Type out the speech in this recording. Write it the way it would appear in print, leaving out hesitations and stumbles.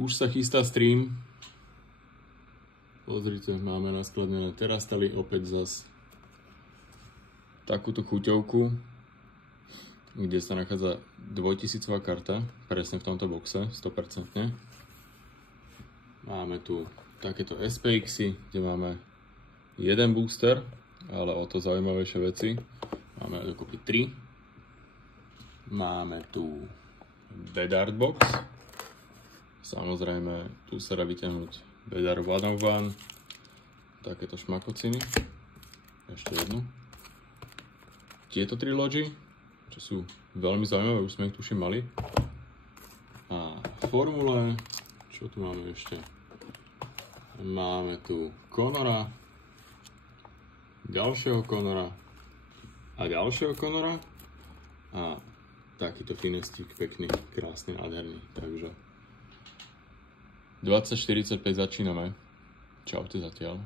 Už sa chystá stream. Pozrite, máme naskladnené Terastaly, opäť zas takúto chuťovku, kde sa nachádza 2000 karta, presne v tomto boxe, 100%. Máme tu takéto SPX-y, kde máme jeden booster, ale o to zaujímavejšie veci. Máme dokopy 3. Máme tu Bedard box. Samozrejme, tu sa dá vyťahnuť Bedard 101. Takéto šmakociny. Ešte jednu. Tieto trilogy, čo sú veľmi zaujímavé, už sme ich tuším mali. A formule, čo tu máme ešte? Máme tu Conora, ďalšieho Conora a ďalšieho Conora a takýto finestík pekný, krásny, nádherný. Takže 20:45 začíname. Čaute zatiaľ.